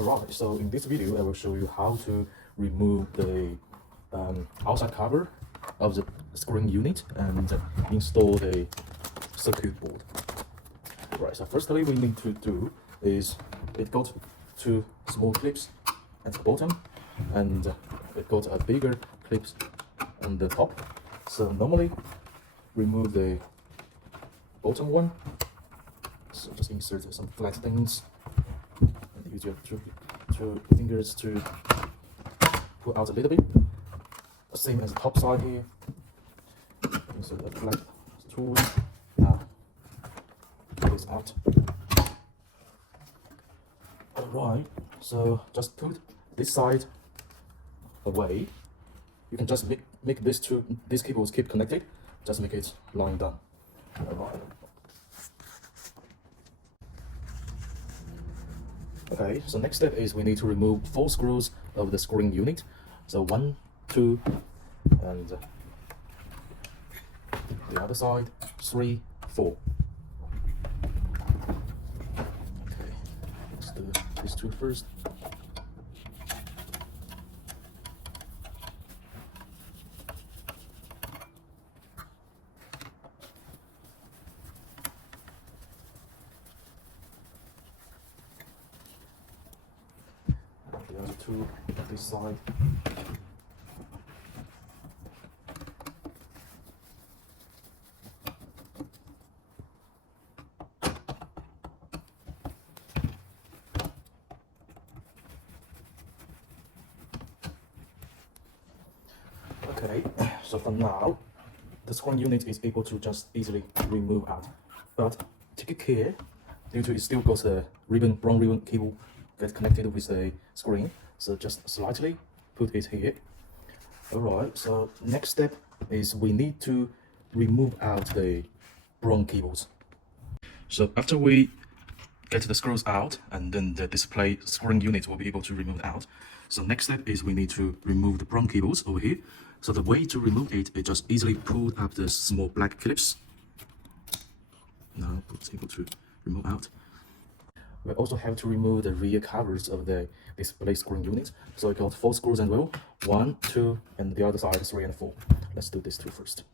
Alright, so in this video I will show you how to remove the outside cover of the screen unit and install the circuit board. Right, so firstly we need to do is it got two small clips at the bottom and it got a bigger clips on the top. So normally remove the bottom one. So just insert some flat things and use your two fingers to pull out a little bit. Same as the top side here. Insert a flat tool. Now pull this out. Alright, so just put this side away. You can just make these cables keep connected. Just make it lying down. Alright. Okay, so next step is we need to remove 4 screws of the screen unit. So 1, 2, and the other side 3, 4. Okay, let's do these 2 first. The other 2 on this side. Okay, so for now, the screen unit is able to just easily remove out. But take care, due to it still got the brown ribbon cable get connected with the screen, so just slightly put it here. Alright, so next step is we need to remove out the brown cables. So after we get the screws out, and then the display screen unit will be able to remove out. So next step is we need to remove the brown cables over here. So the way to remove it is just easily pull up the small black clips. Now it's able to remove out. We also have to remove the rear covers of the display screen unit. So I got 4 screws as well. 1, 2, and the other side 3 and 4. Let's do these 2 first.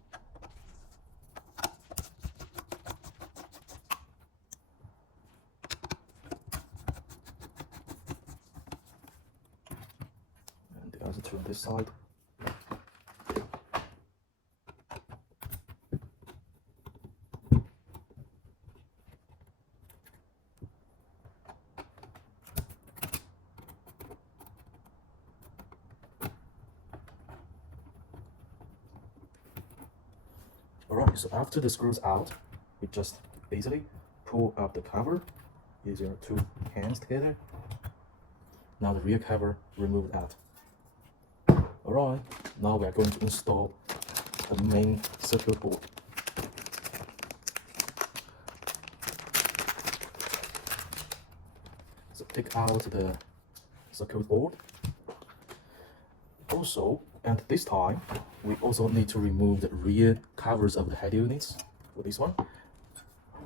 And the other 2 on this side. Alright, so after the screws out, we just easily pull up the cover using your 2 hands together. Now the rear cover removed out. Alright, now we are going to install the main circuit board. So take out the circuit board. Also, and this time, we also need to remove the rear covers of the head units for this one.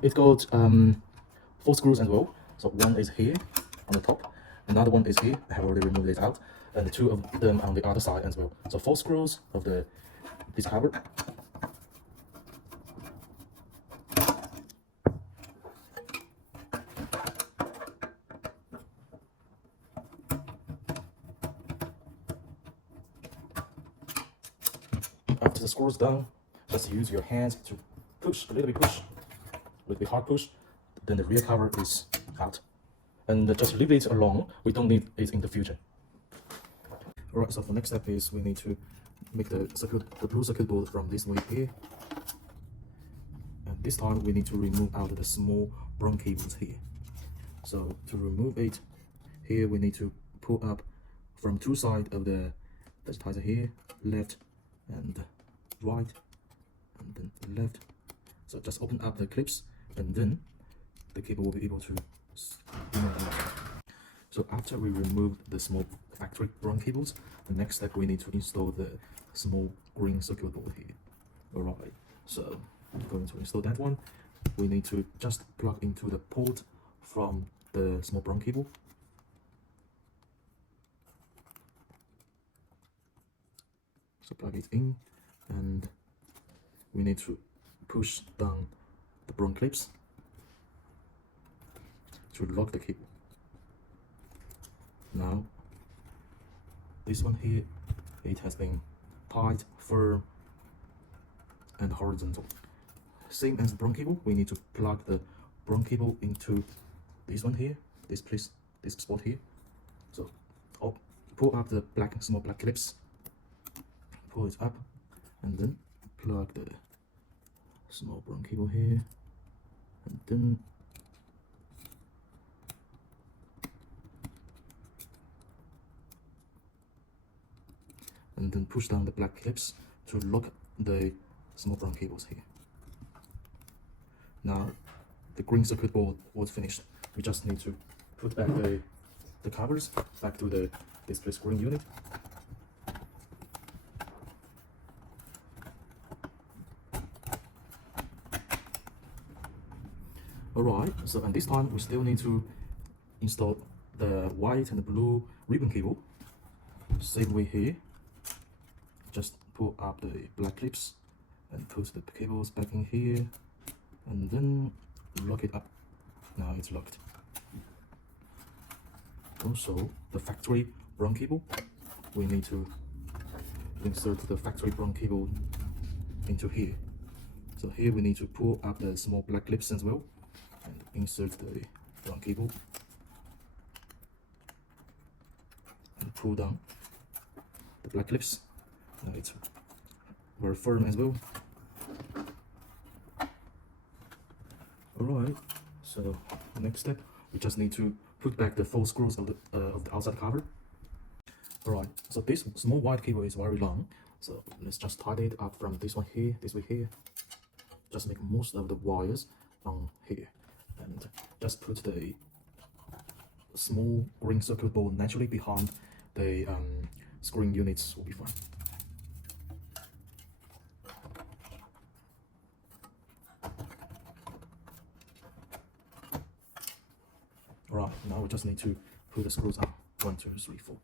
It got 4 screws as well. So one is here on the top, another one is here. I have already removed it out, and 2 of them on the other side as well. So 4 screws of this cover. After the screws done, just use your hands to push, a little bit hard push, then the rear cover is out. And just leave it alone, we don't need it in the future. Alright, so the next step is we need to make the blue circuit board from this way here. And this time we need to remove out the small brown cables here. So to remove it, here we need to pull up from 2 sides of the ties here, left and right, and then left. So just open up the clips, and then the cable will be able to remove out. So after we remove the small factory brown cables, the next step we need to install the small green circuit board here. Alright, so I'm going to install that one. We need to just plug into the port from the small brown cable. So plug it in, and we need to push down the brown clips to lock the cable. Now, this one here, it has been tight, firm, and horizontal. Same as the brown cable, we need to plug the brown cable into this one here, this spot here. So I'll pull up the small black clips, pull it up, and then plug the small brown cable here, and then push down the black clips to lock the small brown cables here. Now the green circuit board was finished. We just need to put back the covers back to the display screen unit. Alright, so and this time we still need to install the white and blue ribbon cable. Same way here. Just pull up the black clips and put the cables back in here, and then lock it up. Now it's locked. Also, the factory brown cable, we need to insert the factory brown cable into here. So here we need to pull up the small black clips as well and insert the brown cable and pull down the black clips. Now it's very firm as well. Alright, so next step, we just need to put back the 4 screws of the outside cover. Alright, so this small white cable is very long, so let's just tighten it up from this one here, this way here. Just make most of the wires on here, and just put the small green circuit board naturally behind the screen units will be fine. Right, now we just need to put the screws on. 1, 2, 3, 4.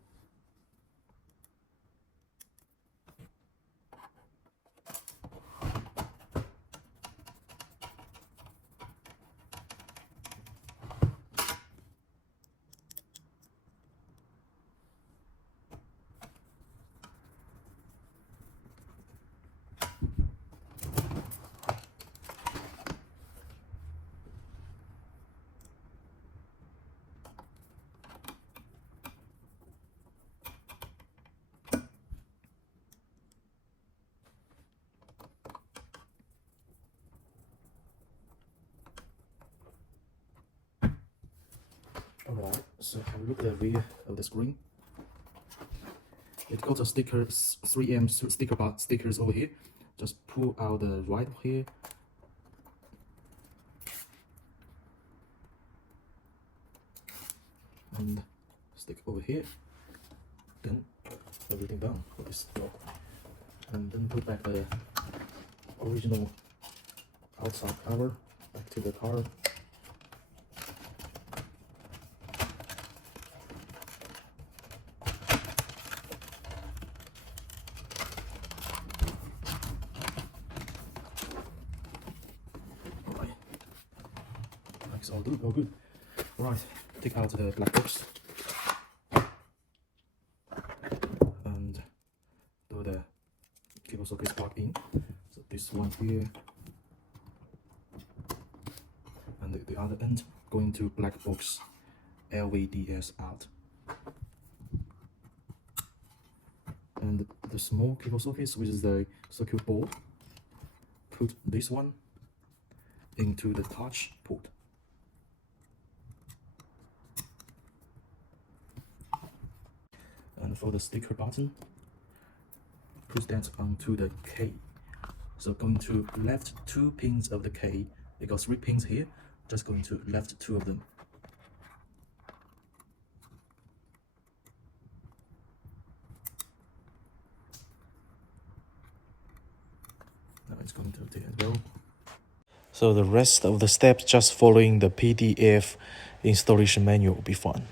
Alright, so have a look at the rear of the screen. It got a sticker, 3M stickers over here. Just pull out the right here. And stick over here. Then everything done for this block. And then put back the original outside cover back to the car. All good, all good. Right, take out the black box and do the cable socket plug in. So this one here, and the other end going to black box LVDS out. And the small cable sockets with the circuit board, put this one into the touch port. And for the sticker button, put that onto the K. So going to left 2 pins of the K. We got 3 pins here. Just going to left 2 of them. Now it's going to the end well. So the rest of the steps, just following the PDF installation manual will be fine.